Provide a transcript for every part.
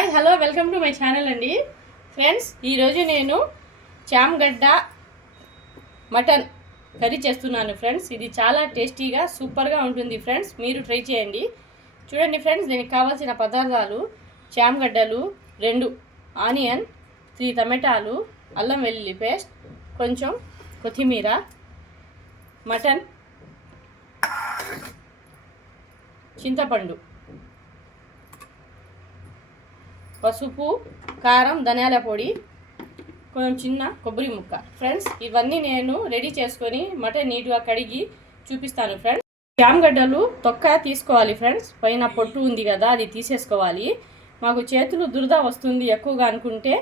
Hi hello welcome to my channel అండి friends. ఈరోజు నేను చామగడ్డ మటన్ కర్రీ చేస్తున్నాను ఫ్రెండ్స్. ఇది చాలా టేస్టీగా సూపర్గా ఉంటుంది ఫ్రెండ్స్. మీరు ట్రై చేయండి. చూడండి ఫ్రెండ్స్, దీనికి కావాల్సిన పదార్థాలు: చామగడ్డలు 2, ఆనియన్ 3, టమాటాలు, అల్లం వెల్లుల్లి పేస్ట్, కొంచెం కొత్తిమీర, మటన్, చింతపండు, పసుపు, కారం, ధనియాల పొడి, కొంచెం చిన్న కొబ్బరి ముక్క. ఫ్రెండ్స్, ఇవన్నీ నేను రెడీ చేసుకొని మటన్ నీట్గా కడిగి చూపిస్తాను ఫ్రెండ్స్. చామగడ్డలు తొక్క తీసుకోవాలి ఫ్రెండ్స్. పైన పొట్టు ఉంది కదా, అది తీసేసుకోవాలి. మాకు చేతులు దురద వస్తుంది ఎక్కువగా అనుకుంటే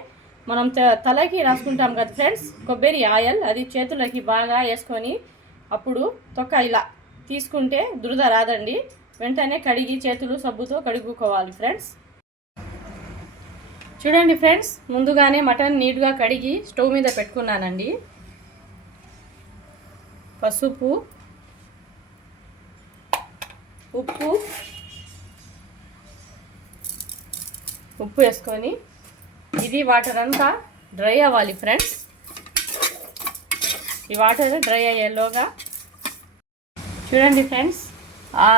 మనం తలకి రాసుకుంటాం కదా ఫ్రెండ్స్, కొబ్బరి ఆయిల్, అది చేతులకి బాగా వేసుకొని అప్పుడు తొక్క ఇలా తీసుకుంటే దురద రాదండి. వెంటనే కడిగి చేతులు సబ్బుతో కడుక్కోవాలి ఫ్రెండ్స్. చూడండి ఫ్రెండ్స్, ముందుగానే మటన్ నీట్గా కడిగి స్టవ్ మీద పెట్టుకున్నానండి. పసుపు, ఉప్పు వేసుకొని ఇది వాటర్ అంతా డ్రై అవ్వాలి ఫ్రెండ్స్. ఈ వాటర్ డ్రై అయ్యేలోగా చూడండి ఫ్రెండ్స్, ఆ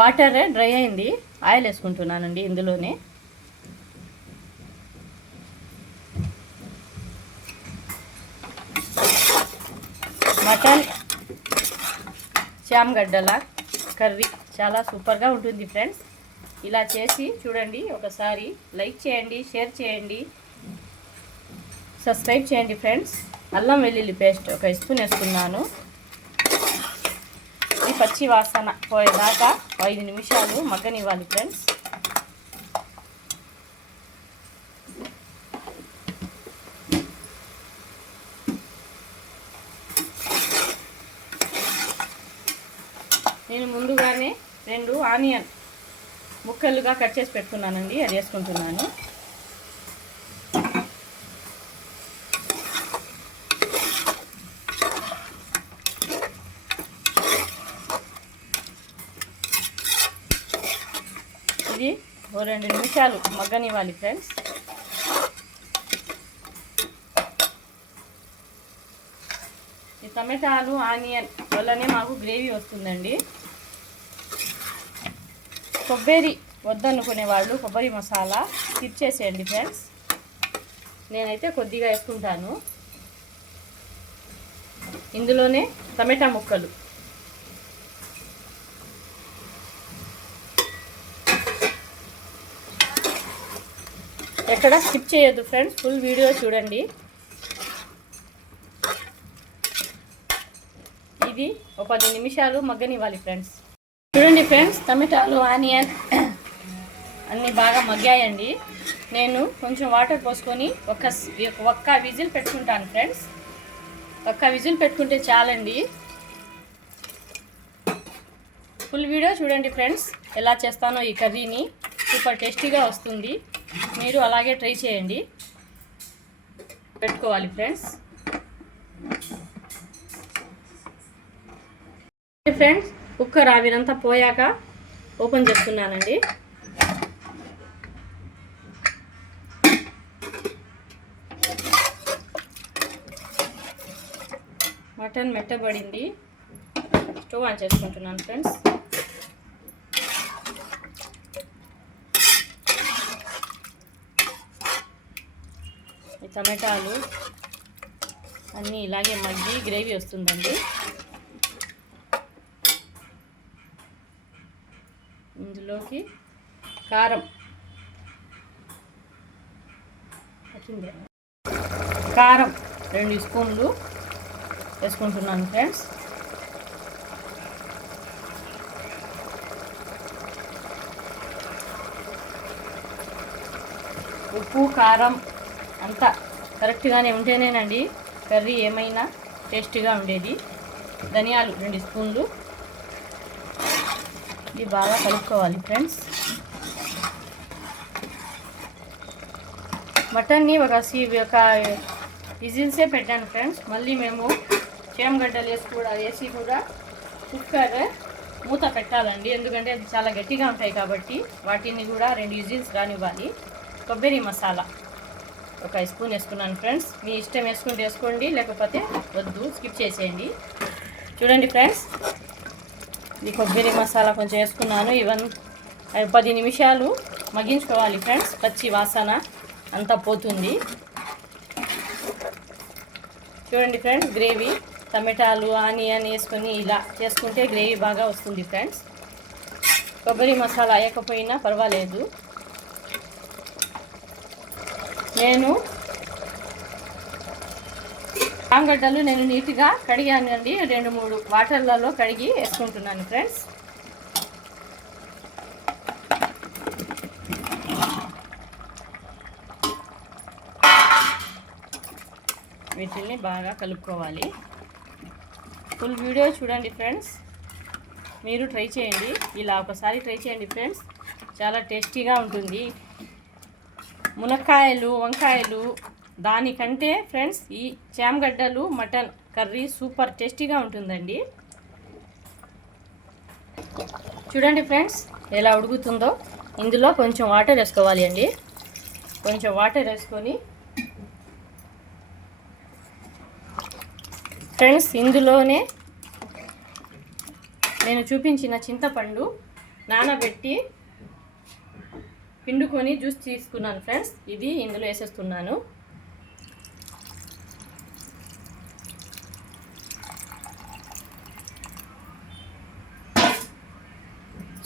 వాటర్ డ్రై అయింది. ఆయిల్ వేసుకుంటున్నానండి ఇందులోనే. మటన్ చామగడ్డల కర్రీ చాలా సూపర్గా ఉంటుంది ఫ్రెండ్స్. ఇలా చేసి చూడండి. ఒకసారి లైక్ చేయండి, షేర్ చేయండి, సబ్స్క్రైబ్ చేయండి ఫ్రెండ్స్. అల్లం వెల్లుల్లి పేస్ట్ 1 స్పూన్ వేసుకున్నాను. ఈ పచ్చి వాసన పోయేదాకా 5 నిమిషాలు మగ్గనివ్వాలి ఫ్రెండ్స్. నేను ముందుగానే 2 ఆనియన్ ముక్కలుగా కట్ చేసి పెట్టుకున్నానండి, అది వేసుకుంటున్నాను. ఇది 2 నిమిషాలు మగ్గనివ్వాలి ఫ్రెండ్స్. ఈ టమాటాలు ఆనియన్ వల్లనే మాకు గ్రేవీ వస్తుందండి. కొబ్బరి వద్దనుకునే వాళ్ళు కొబ్బరి మసాలా స్కిప్ చేసేయండి ఫ్రెండ్స్. నేనైతే కొద్దిగా వేసుకుంటాను. ఇందులోనే టమాటా ముక్కలు, ఎక్కడ స్కిప్ చేయొద్దు ఫ్రెండ్స్, ఫుల్ వీడియో చూడండి. ఇది 10 నిమిషాలు మగ్గనివ్వాలి ఫ్రెండ్స్. చూడండి ఫ్రెండ్స్, టమాటాలు ఆనియన్ అన్నీ బాగా మగ్గాయండి. నేను కొంచెం వాటర్ పోసుకొని ఒక్క విజిల్ పెట్టుకుంటాను ఫ్రెండ్స్. ఒక్క విజిల్ పెట్టుకుంటే చాలండి. ఫుల్ వీడియో చూడండి ఫ్రెండ్స్, ఎలా చేస్తానో ఈ కర్రీని. సూపర్ టేస్టీగా వస్తుంది. మీరు అలాగే ట్రై చేయండి. పెట్టుకోవాలి ఫ్రెండ్స్. ఫ్రెండ్స్, కుక్కర్ ఆవిరంతా పోయాక ఓపెన్ చేస్తున్నానండి. మటన్ మెత్తబడింది. స్టవ్ ఆన్ చేసుకుంటున్నాను ఫ్రెండ్స్. ఈ టమాటాలు అన్నీ ఇలాగే మగ్గి గ్రేవీ వస్తుందండి. ఇందులోకి కారం 2 స్పూన్లు వేసుకుంటున్నాను ఫ్రెండ్స్. ఉప్పు కారం అంతా కరెక్ట్గానే ఉంటేనేనండి కర్రీ ఏమైనా టేస్టీగా ఉండేది. ధనియాలు 2 స్పూన్లు. ఇది బాగా కలుపుకోవాలి ఫ్రెండ్స్. మటన్ని ఒక విజిల్సే పెట్టాను ఫ్రెండ్స్. మళ్ళీ మేము చామగడ్డలు వేసి కూడా కుక్కర్ మూత పెట్టాలండి. ఎందుకంటే అది చాలా గట్టిగా ఉంటాయి కాబట్టి వాటిని కూడా 2 విజిల్స్ రానివ్వాలి. కొబ్బరి మసాలా 1 స్పూన్ వేసుకున్నాను ఫ్రెండ్స్. మీ ఇష్టం వేసుకుంటే వేసుకోండి, లేకపోతే వద్దు, స్కిప్ చేసేయండి. చూడండి ఫ్రెండ్స్, ఈ కొబ్బరి మసాలా కొంచెం వేసుకున్నాను. ఇవన్నీ 10 నిమిషాలు మగ్గించుకోవాలి ఫ్రెండ్స్. పచ్చి వాసన అంతా పోతుంది. చూడండి ఫ్రెండ్స్, గ్రేవీ టమాటాలు ఆనియన్ వేసుకొని ఇలా చేసుకుంటే గ్రేవీ బాగా వస్తుంది ఫ్రెండ్స్. కొబ్బరి మసాలా వేయకపోయినా పర్వాలేదు. నేను ఆలుగడ్డలు నీట్గా కడిగానండి. 2-3 వాటర్లలో కడిగి వేసుకుంటున్నాను ఫ్రెండ్స్. వీటిని బాగా కలుపుకోవాలి. ఫుల్ వీడియో చూడండి ఫ్రెండ్స్. మీరు ట్రై చేయండి, ఇలా ఒకసారి ట్రై చేయండి ఫ్రెండ్స్. చాలా టేస్టీగా ఉంటుంది. మునక్కాయలు వంకాయలు దానికంటే ఫ్రెండ్స్ ఈ చామగడ్డలు మటన్ కర్రీ సూపర్ టేస్టీగా ఉంటుందండి. చూడండి ఫ్రెండ్స్ ఎలా ఉడుకుతుందో. ఇందులో కొంచెం వాటర్ వేసుకోవాలి అండి. కొంచెం వాటర్ వేసుకొని ఫ్రెండ్స్ ఇందులోనే నేను చూపించిన చింతపండు నానబెట్టి పిండుకొని జ్యూస్ తీసుకున్నాను ఫ్రెండ్స్. ఇది ఇందులో వేసేస్తున్నాను.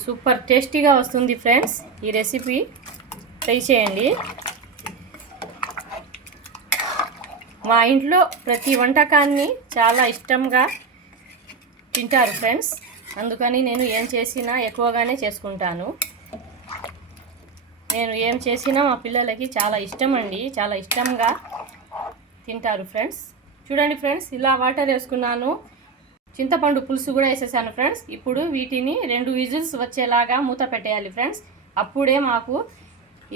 సూపర్ టేస్టీగా వస్తుంది ఫ్రెండ్స్. ఈ రెసిపీ ట్రై చేయండి. మా ఇంట్లో ప్రతి వంటకాన్ని చాలా ఇష్టంగా తింటారు ఫ్రెండ్స్. అందుకని నేను ఏం చేసినా ఎక్కువగానే చేసుకుంటాను. నేను ఏం చేసినా మా పిల్లలకి చాలా ఇష్టం అండి, చాలా ఇష్టంగా తింటారు ఫ్రెండ్స్. చూడండి ఫ్రెండ్స్, ఇలా వాటర్ వేసుకున్నాను. చింతపండు పులుసు కూడా వేసేసాను ఫ్రెండ్స్. ఇప్పుడు వీటిని 2 విజిల్స్ వచ్చేలాగా మూత పెట్టేయాలి ఫ్రెండ్స్. అప్పుడే మాకు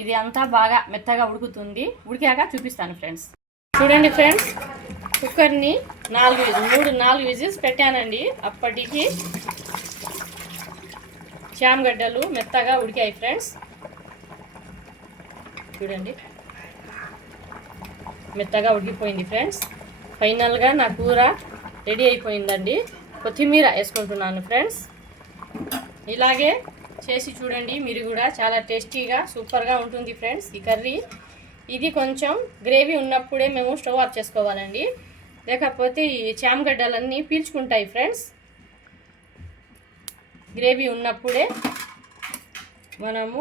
ఇది అంతా బాగా మెత్తగా ఉడుకుతుంది. ఉడికాక చూపిస్తాను ఫ్రెండ్స్. చూడండి ఫ్రెండ్స్, కుక్కర్ని 3-4 విజిల్స్ పెట్టానండి. అప్పటికి చామగడ్డలు మెత్తగా ఉడికాయి ఫ్రెండ్స్. చూడండి మెత్తగా ఉడికిపోయింది ఫ్రెండ్స్. ఫైనల్గా నా కూర రెడీ అయిపోయిందండి. కొత్తిమీర వేసుకుంటున్నాను ఫ్రెండ్స్. ఇలాగే చేసి చూడండి మీరు కూడా. చాలా టేస్టీగా సూపర్గా ఉంటుంది ఫ్రెండ్స్ ఈ కర్రీ. ఇది కొంచెం గ్రేవీ ఉన్నప్పుడే మేము స్టవ్ ఆఫ్ చేసుకోవాలండి, లేకపోతే ఈ చామగడ్డలన్నీ పీల్చుకుంటాయి ఫ్రెండ్స్. గ్రేవీ ఉన్నప్పుడే మనము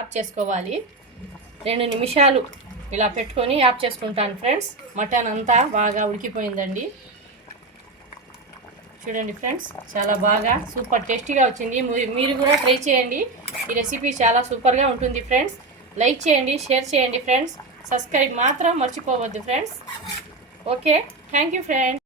ఆఫ్ చేసుకోవాలి. 2 నిమిషాలు ఇలా పెట్టుకొని ఆఫ్ చేసుకుంటాను ఫ్రెండ్స్. మటన్ అంతా బాగా ఉడికిపోయిందండి. చూడండి ఫ్రెండ్స్, చాలా బాగా సూపర్ టేస్టీగా వచ్చింది. మీరు కూడా ట్రై చేయండి. ఈ రెసిపీ చాలా సూపర్గా ఉంటుంది ఫ్రెండ్స్. లైక్ చేయండి, షేర్ చేయండి ఫ్రెండ్స్. సబ్స్క్రైబ్ మాత్రం మర్చిపోవద్దు friends. Okay, thank you friends.